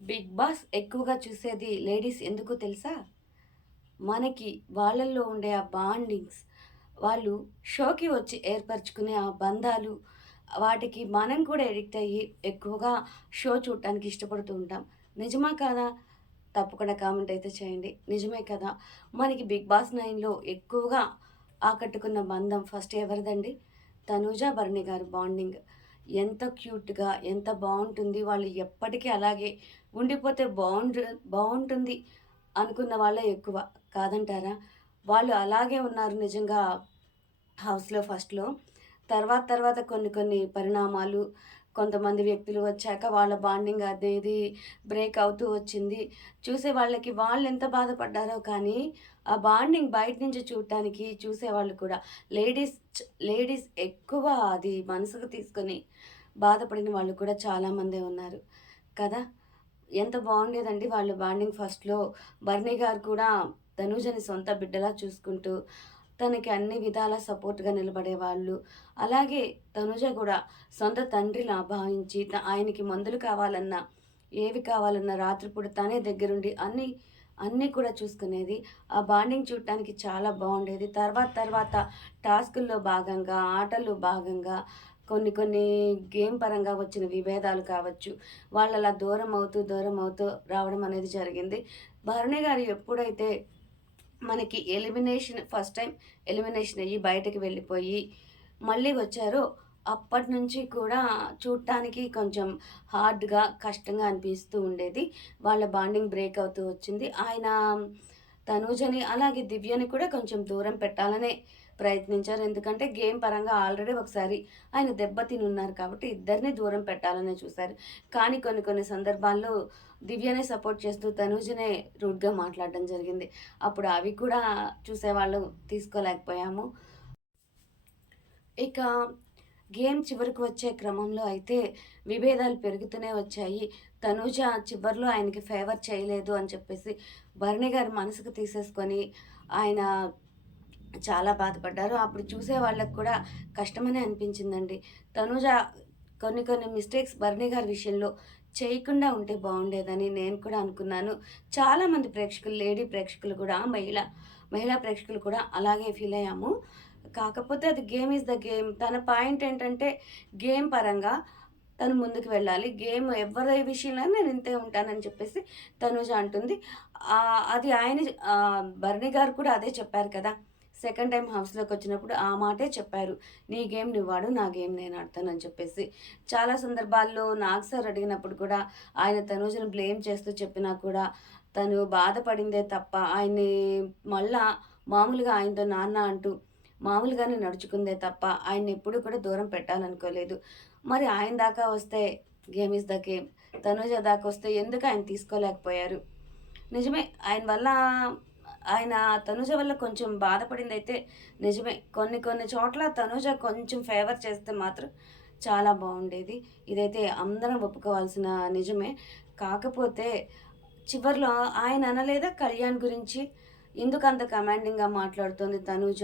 Big boss ఎక్కువగా చూసేది ladies ఎందుకో తెలుసా? మనకి వాళ్ళల్లో ఉండే ఆ బాండింగ్స్, వాళ్ళు షోకి వచ్చి ఏర్పరచుకునే ఆ బంధాలు, వాటికి మనం కూడా అడిక్ట్ అయ్యి ఎక్కువగా షో చూడటానికి ఇష్టపడుతూ ఉంటాం. నిజమా కాదా? తప్పకుండా కామెంట్ అయితే చేయండి. నిజమే కదా! మనకి 'బిగ్ బాస్ 9'లో ఎక్కువగా ఆకట్టుకున్న బంధం ఫస్ట్ ఎవరిదండి? తనూజ, భరణి గారి బాండింగ్. ఎంత క్యూట్‌గా, ఎంత బావుంటుంది. వాళ్ళు ఎప్పటికీ అలాగే ఉండిపోతే బావుంటుంది అనుకున్న వాళ్ళే ఎక్కువ. కాదంటారా? వాళ్ళు అలాగే ఉన్నారు నిజంగా హౌస్‌లో ఫస్ట్‌లో. తర్వాత కొన్ని కొన్ని పరిణామాలు, కొంతమంది వ్యక్తులు వచ్చాక వాళ్ళ బాండింగ్ అనేది బ్రేక్ అవుతూ వచ్చింది. చూసే వాళ్ళకి వాళ్ళెంత బాధపడ్డారో కానీ, ఆ బాండింగ్ బయట నుంచి చూడటానికి చూసేవాళ్ళు కూడా లేడీస్ ఎక్కువ అది మనసుకు తీసుకొని బాధపడిన వాళ్ళు కూడా చాలామందే ఉన్నారు. కదా! ఎంత బావుండేదండి వాళ్ళ బాండింగ్ ఫస్ట్‌లో. భరణి గారు కూడా తనూజని సొంత బిడ్డలా చూసుకుంటూ, తనకి అన్ని విధాలా సపోర్ట్‌గా నిలబడేవాళ్ళు. అలాగే తనుజ గూడా సొంత తండ్రిలా భావించి ఆయనకి మందులు కావాలన్నా, ఏవి కావాలన్నా రాత్రిపూట తనే దగ్గరుండి అన్నీ కూడా చూసుకునేది. ఆ బాండింగ్ చూడటానికి చాలా బావుండేది. తర్వాత టాస్కుల్లో భాగంగా, ఆటల్లో భాగంగా కొన్ని గేమ్ పరంగా వచ్చిన విభేదాలు కావచ్చు. వాళ్ళలా దూరం అవుతూ రావడం అనేది జరిగింది. భరణి గారు ఎప్పుడైతే మనకి ఫస్ట్ టైమ్ ఎలిమినేషన్ అయ్యి బయటకి వెళ్ళిపోయి, మళ్ళీ వచ్చారో అప్పటినుంచి కూడా చూడటానికి కొంచెం హార్డ్‌గా, కష్టంగా అనిపిస్తూ ఉండేది. వాళ్ళ బాండింగ్ బ్రేక్ అవుతూ వచ్చింది. ఆయన తనూజని, అలాగే దివ్యని కూడా కొంచెం దూరం పెట్టాలనే ప్రయత్నించారు. ఎందుకంటే గేమ్ పరంగా ఆల్రెడీ ఒకసారి ఆయన దెబ్బతినున్నారు కాబట్టి ఇద్దరిని దూరం పెట్టాలనే చూసారు. కానీ కొన్ని సందర్భాల్లో దివ్యనే సపోర్ట్ చేస్తూ తనూజనే రూడ్‌గా మాట్లాడడం జరిగింది. అప్పుడు అవి కూడా చూసేవాళ్ళు తీసుకోలేకపోయాము. ఇక గేమ్ చివరకు వచ్చే క్రమంలో అయితే విభేదాలు పెరుగుతూనే వచ్చాయి. తనూజ చివర్లో ఆయనకి ఫేవర్ చేయలేదు అని చెప్పేసి భరణి గారు మనసుకు తీసేసుకొని ఆయన చాలా బాధపడ్డారు. అప్పుడు చూసే వాళ్ళకి కూడా కష్టమనే అనిపించిందండి. తనూజ కొన్ని మిస్టేక్స్ భరణి గారి విషయంలో చేయకుండా ఉంటే బావుండేదని నేను కూడా అనుకున్నాను. చాలామంది ప్రేక్షకులు, లేడీ ప్రేక్షకులు కూడా మహిళా ప్రేక్షకులు కూడా అలాగే ఫీల్ అయ్యాము. కాకపోతే అది గేమ్ ఈస్ ద గేమ్. తన పాయింట్ ఏంటంటే గేమ్ పరంగా తను ముందుకు వెళ్ళాలి. గేమ్ ఎవరి విషయంలో నేను ఇంతే ఉంటానని చెప్పేసి తనూజ అంటుంది. అది భరణి గారు కూడా అదే చెప్పారు కదా! సెకండ్ టైమ్ హౌస్‌లోకొచ్చినప్పుడు ఆ మాటే చెప్పారు. "నీ గేమ్ నువ్వాడు. నా గేమ్ నేను ఆడతానని" చెప్పేసి. చాలా సందర్భాల్లో నాగ్ సార్ అడిగినప్పుడు కూడా ఆయన తనూజని బ్లేమ్ చేస్తూ చెప్పినా కూడా తను బాధపడిందే తప్ప ఆయన్ని మళ్ళా మామూలుగా ఆయనతో నాన్న అంటూ మామూలుగానే నడుచుకుందే తప్ప ఆయన్నెప్పుడు కూడా దూరం పెట్టాలనుకోలేదు. మరి ఆయన దాకా వస్తే game is the game. Tanuja దాకొస్తే ఎందుకు ఆయన తీసుకోలేకపోయారు? నిజమే. ఆయన తనుజ వల్ల కొంచెం బాధపడిందైతే నిజమే. కొన్ని చోట్ల తనుజ కొంచెం ఫేవర్ చేస్తే మాత్రం చాలా బావుండేది. ఇదైతే అందరం ఒప్పుకోవాల్సిన నిజమే. కాకపోతే చివర్లో ఆయన అనలేదా కళ్యాణ్ గురించి? ఎందుకంత కమాండింగ్‌గా మాట్లాడుతోంది తనూజ?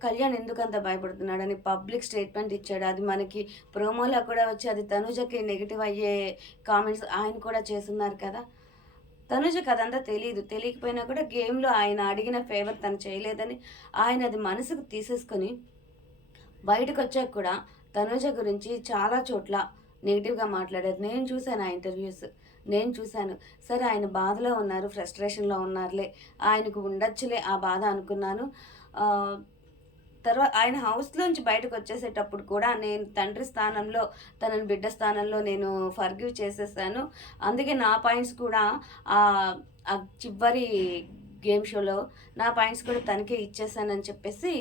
కళ్యాణ్ ఎందుకంత భయపడుతున్నాడని పబ్లిక్ స్టేట్మెంట్ ఇచ్చాడు. అది మనకి ప్రోమోలో కూడా వచ్చి అది తనూజకి నెగెటివ్ అయ్యే కామెంట్స్ ఆయన కూడా చేసున్నారు కదా! తనుజకి అదంతా తెలీదు. తెలియకపోయినా కూడా గేమ్‌లో ఆయన అడిగిన ఫేవర్ తను చేయలేదని ఆయన అది మనసుకు తీసేసుకొని బయటకొచ్చాక కూడా తనూజ గురించి చాలా చోట్ల నెగెటివ్‌గా మాట్లాడారు. నేను చూసాను ఆ ఇంటర్వ్యూస్. నేను చూసాను. సరే ఆయన బాధలో ఉన్నారు, ఫ్రస్ట్రేషన్‌లో ఉన్నారులే. ఆయనకు ఉండొచ్చులే ఆ బాధ అనుకున్నాను. ఆహ్, ఆయన హౌస్‌లోంచి బయటకొచ్చేసేటప్పుడు కూడా నేను తండ్రి స్థానంలో, తనని బిడ్డ స్థానంలో నేను ఫర్గివ్ చేసేసాను. అందుకే నా పాయింట్స్ కూడా ఆహ్, ఆ చివరి గేమ్ షోలో నా పాయింట్స్ కూడా తనకే ఇచ్చేసానని చెప్పేసి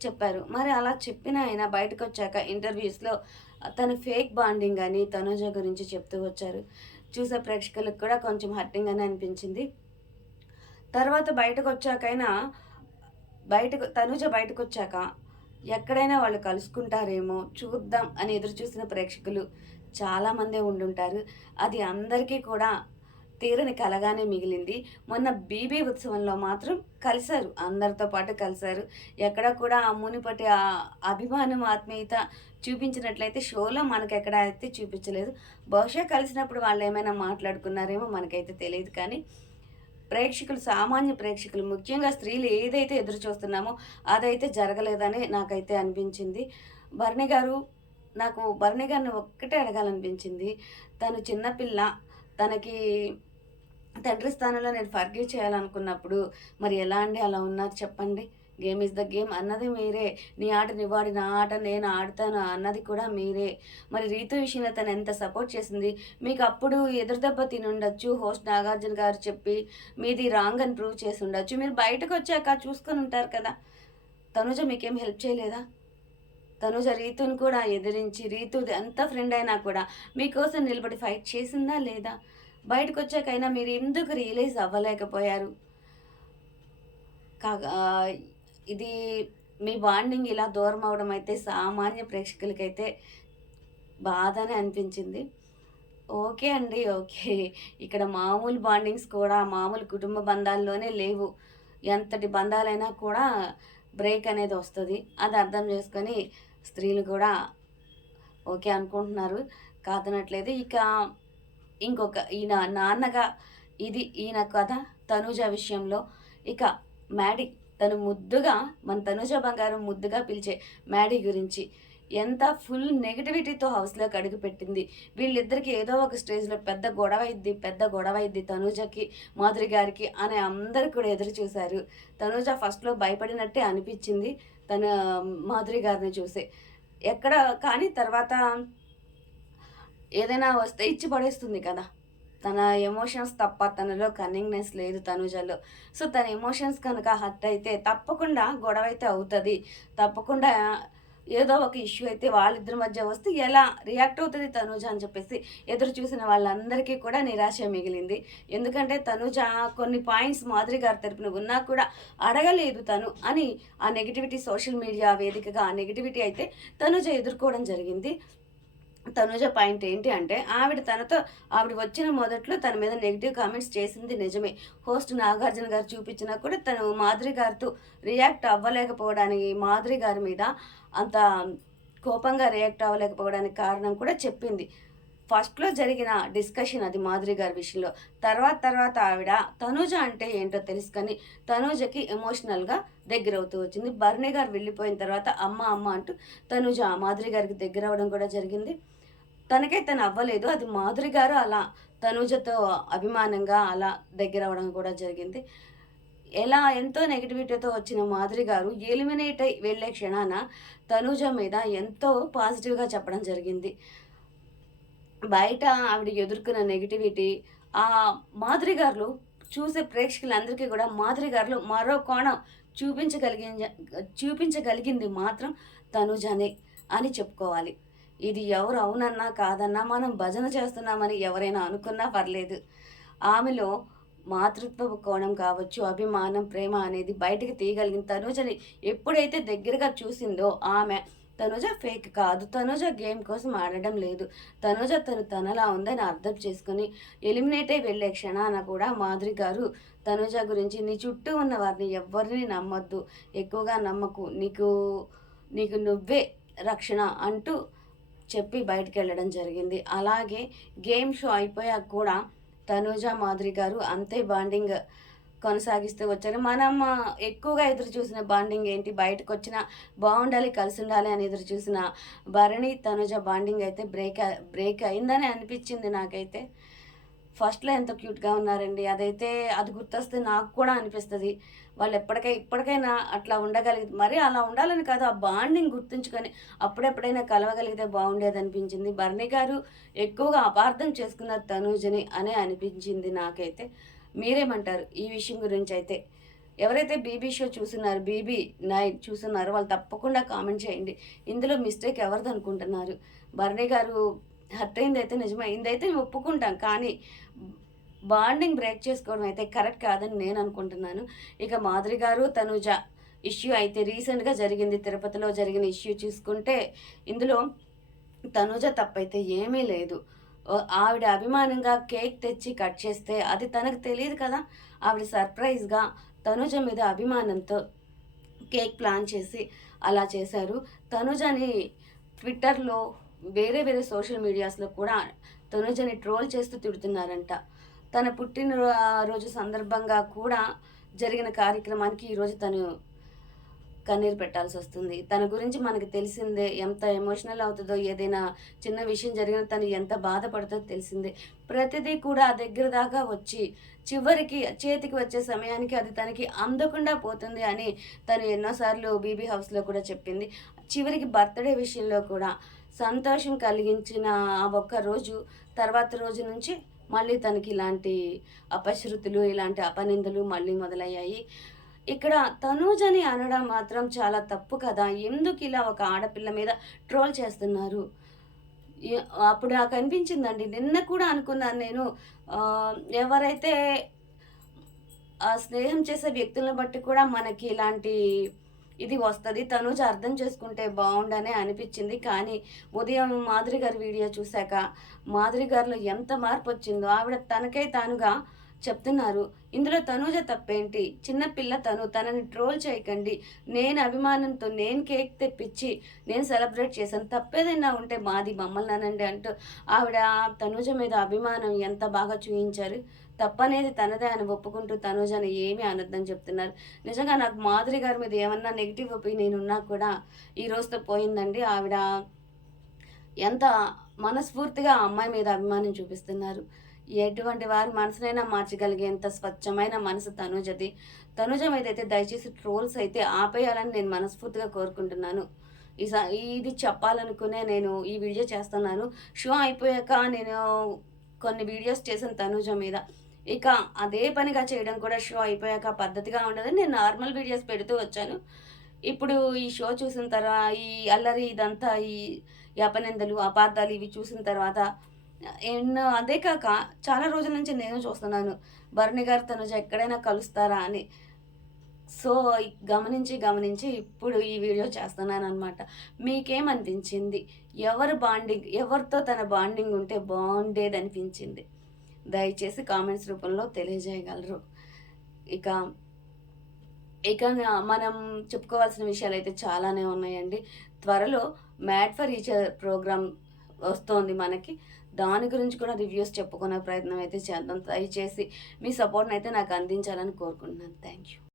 చెప్పారు. మరి అలా చెప్పిన ఆయన బయటకొచ్చాక ఇంటర్వ్యూస్‌లో తన ఫేక్ బాండింగ్ అని తనూజ గురించి చెప్తూ వచ్చారు. చూసే ప్రేక్షకులకు కూడా కొంచెం హర్టింగ్‌గానే అనిపించింది. తర్వాత తనూజ బయటకొచ్చాక ఎక్కడైనా వాళ్ళు కలుసుకుంటారేమో చూద్దాం అని ఎదురు చూసిన ప్రేక్షకులు చాలామందే ఉండుంటారు. అది అందరికీ కూడా తీరని కలగానే మిగిలింది. మొన్న బీబీ ఉత్సవంలో మాత్రం కలిసారు. అందరితో పాటు కలిసారు. ఎక్కడ కూడా ఆ మునుపటి అభిమానం, ఆత్మీయత చూపించినట్లయితే షోలో మనకెక్కడ అయితే చూపించలేదు. బహుశా కలిసినప్పుడు వాళ్ళేమైనా మాట్లాడుకున్నారేమో మనకైతే తెలీదు కానీ, ప్రేక్షకులు, సామాన్య ప్రేక్షకులు, ముఖ్యంగా స్త్రీలు ఏదైతే ఎదురు చూస్తున్నామో అదైతే జరగలేదని నాకైతే అనిపించింది. భరణి గారు నాకు భరణి గారిని ఒక్కటే అడగాలనిపించింది. తను చిన్న పిల్ల. తనకి తండ్రి స్థానంలో నేను ఫర్గివ్ చేయాలనుకున్నప్పుడు మరి ఎలా అండి అలా ఉన్నారు చెప్పండి? గేమ్ ఈజ్ ద గేమ్ అన్నది మీరే. నీ ఆట నువ్వాడి, నా ఆట నేను ఆడతాను అన్నది కూడా మీరే. మరి రీతు విషయంలో తను ఎంత సపోర్ట్ చేసింది. మీకు అప్పుడు ఎదురుదెబ్బ తినుండొచ్చు. హోస్ట్ నాగార్జున గారు చెప్పి మీది రాంగ్ అని ప్రూవ్ చేసి ఉండొచ్చు. మీరు బయటకొచ్చాక చూసుకొని ఉంటారు కదా! తనుజ మీకేం హెల్ప్ చేయలేదా? తనుజ రీతుని కూడా ఎదిరించి, రీతుది ఎంత ఫ్రెండ్ అయినా కూడా మీకోసం నిలబడి ఫైట్ చేసిందా లేదా? బయటకొచ్చాకైనా మీరు ఎందుకు రియలైజ్ అవ్వలేకపోయారు? కాగా ఇది మీ బాండింగ్ ఇలా దూరం అవ్వడం అయితే సామాన్య ప్రేక్షకులకైతే బాధనే అనిపించింది. ఓకే అండి. ఓకే. ఇక్కడ మామూలు బాండింగ్స్ కూడా మామూలు కుటుంబ బంధాల్లోనే లేవు. ఎంతటి బంధాలైనా కూడా బ్రేక్ అనేది వస్తది. అది అర్థం చేసుకొని స్త్రీలు కూడా ఓకే అనుకుంటున్నారు. కాదనట్లేదు. ఇక ఇంకొక ఈయన నాన్నగా ఈయన కథ తనూజ విషయంలో. ఇక మ్యాడీ తను ముద్దుగా మన తనూజ బంగారం ముద్దుగా పిలిచే మ్యాడీ గురించి ఎంత ఫుల్ నెగటివిటీతో హౌస్‌లోకి అడుగుపెట్టింది. వీళ్ళిద్దరికీ ఏదో ఒక స్టేజ్‌లో పెద్ద గొడవ అయ్యిద్ది తనూజకి, మాధురి గారికి అని అందరూ కూడా ఎదురు చూసారు. తనూజ ఫస్ట్‌లో భయపడినట్టే అనిపిచ్చింది. తన మాధురి గారిని చూసి. ఎక్కడ కానీ తర్వాత ఏదైనా వస్తే ఇచ్చి పడేస్తుంది కదా! తన ఎమోషన్స్ తప్ప తనలో కన్నింగ్‌నెస్ లేదు తనూజలో. సో, తన ఎమోషన్స్ కనుక హర్ట్ అయితే తప్పకుండా గొడవైతే అవుతది. తప్పకుండా ఏదో ఒక ఇష్యూ అయితే వాళ్ళిద్దరి మధ్య వస్తే ఎలా రియాక్ట్ అవుతది తనూజ అని చెప్పేసి ఎదురు చూసిన వాళ్ళందరికీ కూడా నిరాశ మిగిలింది. ఎందుకంటే తనూజ కొన్ని పాయింట్స్ మాధురి గారి తరపున ఉన్నా కూడా అడగలేదు తను అని ఆ నెగటివిటీ సోషల్ మీడియా వేదికగా ఆ నెగటివిటీ అయితే తనూజ ఎదుర్కోవడం జరిగింది. తనూజ పాయింట్ ఏంటి అంటే ఆవిడ వచ్చిన మొదట్లో తన మీద నెగెటివ్ కామెంట్స్ చేసింది నిజమే. హోస్ట్ నాగార్జున గారు చూపించినా కూడా తను మాధురి గారితో రియాక్ట్ అవ్వలేకపోవడానికి, మాధురి గారి మీద అంత కోపంగా రియాక్ట్ అవ్వలేకపోవడానికి కారణం కూడా చెప్పింది. ఫస్ట్‌లో జరిగిన డిస్కషన్ అది మాధురి గారి విషయంలో. తర్వాత ఆవిడ తనూజ అంటే ఏంటో తెలుసుకొని తనూజకి ఎమోషనల్‌గా దగ్గరవుతూ వచ్చింది. భరణి గారు వెళ్ళిపోయిన తర్వాత అమ్మ అంటూ తనూజ మాధురి గారికి దగ్గరవ్వడం కూడా జరిగింది. తను అవ్వలేదు. అది మాధురి గారు అలా తనూజతో అభిమానంగా అలా దగ్గరవ్వడం కూడా జరిగింది. ఎంతో నెగటివిటీతో వచ్చిన మాధురి గారు ఎలిమినేట్ అయ్యి వెళ్ళే క్షణాన తనూజ మీద ఎంతో పాజిటివ్‌గా చెప్పడం జరిగింది. బయట ఆవిడ ఎదుర్కొన్న నెగటివిటీ మాధురి గారిలో చూసే ప్రేక్షకులందరికీ కూడా మాధురి గారిలో మరో కోణం చూపించగలిగింది మాత్రం తనూజనే అని చెప్పుకోవాలి. ఇది ఎవరు అవునన్నా కాదన్నా మనం భజన చేస్తున్నామని ఎవరైనా అనుకున్నా పర్లేదు. ఆమెలో మాతృత్వపు కోణం కావచ్చు, అభిమానం, ప్రేమ అనేది బయటికి తీయగలిగిన తనూజని ఎప్పుడైతే దగ్గరగా చూసిందో ఆమె తనూజ ఫేక్ కాదు. తనూజ గేమ్ కోసం ఆడడం లేదు. తనూజ తనలా ఉందని అర్థం చేసుకొని ఎలిమినేట్ అయ్యి వెళ్ళే క్షణాన కూడా మాధురి గారు తనూజ గురించి నీ చుట్టూ ఉన్న వారిని ఎవ్వరిని నమ్మొద్దు. ఎక్కువగా నమ్మకు. నీకు నువ్వే రక్షణ అంటూ చెప్పి బయటికెళ్ళడం జరిగింది. అలాగే గేమ్ షో అయిపోయాక కూడా తనూజ, మాధురి గారు అంతే బాండింగ్ కొనసాగిస్తూ వచ్చారు. మనం ఎక్కువగా ఎదురు చూసిన బాండింగ్ ఏంటి? బయటకొచ్చినా బావుండాలి, కలిసుండాలి అని ఎదురు చూసిన భరణి, తనూజ బాండింగ్ అయితే బ్రేక్ అయిందని అనిపిచ్చింది నాకైతే. ఫస్ట్‌లో ఎంత క్యూట్‌గా ఉన్నారండి. అది గుర్తొస్తే నాకు కూడా అనిపిస్తది. వాళ్ళు ఇప్పటికైనా అట్లా మరి అలా ఉండాలని కాదు. ఆ బాండింగ్ గుర్తుంచుకొని అప్పుడెప్పుడైనా కలవగలిగితే బావుండేదనిపించింది. భరణి గారు ఎక్కువగా అపార్థం చేసుకున్నారు తనూజని అనే అనిపించింది నాకైతే. మీరేమంటారు ఈ విషయం గురించైతే? ఎవరైతే బీబీ షో చూస్తున్నారో, బీబీ 9 చూస్తున్నారో వాళ్ళు తప్పకుండా కామెంట్ చేయండి. ఇందులో మిస్టేక్ ఎవరిదనుకుంటున్నారు? భరణి గారు హర్ట్ అయిందైతే నిజమే. అయిందైతే ఒప్పుకుంటాం. కానీ బాండింగ్ బ్రేక్ చేసుకోవడం అయితే కరెక్ట్ కాదని నేను అనుకుంటున్నాను. ఇక మాధురి గారు, తనూజ ఇష్యూ అయితే రీసెంట్‌గా జరిగింది. తిరుపతిలో జరిగిన ఇష్యూ చూసుకుంటే ఇందులో తనూజ తప్పైతే ఏమీ లేదు. ఆవిడ అభిమానంగా కేక్ తెచ్చి కట్ చేస్తే అది తనకు తెలీదు కదా! ఆవిడ సర్ప్రైజ్‌గా తనూజ మీద అభిమానంతో కేక్ ప్లాన్ చేసి అలా చేశారు. తనూజని ట్విట్టర్‌లో, వేరే వేరే సోషల్ మీడియాస్‌లో కూడా తనుజని ట్రోల్ చేస్తూ తిడుతున్నారంట. తన రోజు సందర్భంగా కూడా జరిగిన కార్యక్రమానికి ఈరోజు తను కన్నీరు పెట్టాల్సొస్తుంది. తన గురించి మనకు తెలిసిందే. ఎంత ఎమోషనల్ అవుతదో, ఏదైనా చిన్న విషయం జరిగినా తను ఎంత బాధపడతదో తెలిసిందే. ప్రతిదీ కూడా దగ్గర దాకా వచ్చి, చివరికి చేతికి వచ్చే సమయానికి అది తనకి అందకుండా పోతుంది అని తను ఎన్నో సార్లు బీబీ హౌస్‌లో కూడా చెప్పింది. చివరికి బర్త్‌డే విషయంలో కూడా సంతోషం కలిగించిన ఆ ఒక్క రోజు, తర్వాత రోజు నుంచి మళ్ళీ తనకి ఇలాంటి అపశృతులు, ఇలాంటి అపనిందలు మళ్ళీ మొదలయ్యాయి. ఇక్కడ తనూజని అనడం మాత్రం చాలా తప్పు కదా! ఎందుకిలా ఒక ఆడపిల్ల మీద ట్రోల్ చేస్తున్నారు? ఎ అప్పుడు నాకనిపించిందండి. నిన్న కూడా అనుకున్నాను నేను. ఎవరైతే స్నేహం చేసే వ్యక్తులను బట్టి కూడా మనకి ఇలాంటి ఇది వస్తది. తనూజ అర్థం చేసుకుంటే బావుండనే అనిపిచ్చింది. కానీ ఉదయం మాధురి గారి వీడియో చూసాక, మాధురి గారిలో ఎంత మార్పొచ్చిందో ఆవిడ తనకై తానుగా చెప్తున్నారు. ఇందులో తనూజ తప్పేంటి? చిన్న పిల్ల తను. తనని ట్రోల్ చేయకండి. నేను అభిమానంతో నేను కేక్ తెప్పిచ్చి నేను సెలబ్రేట్ చేశాను. తప్పేదైనా ఉంటే మాది మమ్మల్ని అనండి అంటూ ఆవిడ తనూజ మీద అభిమానం ఎంత బాగా చూయించారు. తప్పనేది తనదే అని ఒప్పుకుంటూ తనూజని ఏమీ అనొద్దని చెప్తున్నారు. నిజంగా నాకు మాధురి గారి మీద ఏమన్నా నెగెటివ్ ఒపీనియన్ ఉన్నా కూడా ఈ రోజుతో పోయిందండి. ఆవిడ ఎంత మనస్ఫూర్తిగా ఆ అమ్మాయి మీద అభిమానం చూపిస్తున్నారు. ఎటువంటి వారి మనసునైనా మార్చగలిగేంత స్వచ్ఛమైన మనసు తనూజది. తనూజ మీదైతే దయచేసి ట్రోల్స్ అయితే ఆపేయాలని నేను మనస్ఫూర్తిగా కోరుకుంటున్నాను. ఇది చెప్పాలనుకునే నేను ఈ వీడియో చేస్తున్నాను. షో అయిపోయాక నేను కొన్ని వీడియోస్ చేశాను తనూజ మీద. ఇక అదే పనిగా చేయడం కూడా షో అయిపోయాక పద్ధతిగా ఉండదని నేను నార్మల్ వీడియోస్ పెడుతూ వచ్చాను. ఇప్పుడు ఈ షో చూసిన ఈ అల్లరి ఇదంతా ఈ అపనిందలు, అపార్థాలు ఇవి చూసిన తర్వాత అదే కాక చాలా రోజుల నుంచి నేను చూస్తున్నాను. భరణి గారు, తనుజ ఎక్కడైనా కలుస్తారా అని. సో, గమనించి ఇప్పుడు ఈ వీడియో చేస్తున్నాననమాట. మీకేమనిపించింది? ఎవరితో తన బాండింగ్ ఉంటే బావుండేదనిపించింది? దయచేసి కామెంట్స్ రూపంలో తెలియజేయగలరు. ఇక ఇక మనం చెప్పుకోవాల్సిన విషయాలైతే చాలానే ఉన్నాయండి. త్వరలో 'mad for each other' program వస్తోంది మనకి. దాని గురించి కూడా రివ్యూస్ చెప్పుకునే ప్రయత్నం అయితే చేద్దాం. దయచేసి మీ సపోర్ట్‌నైతే నాకు అందించాలని కోరుకుంటున్నాను. Thank you.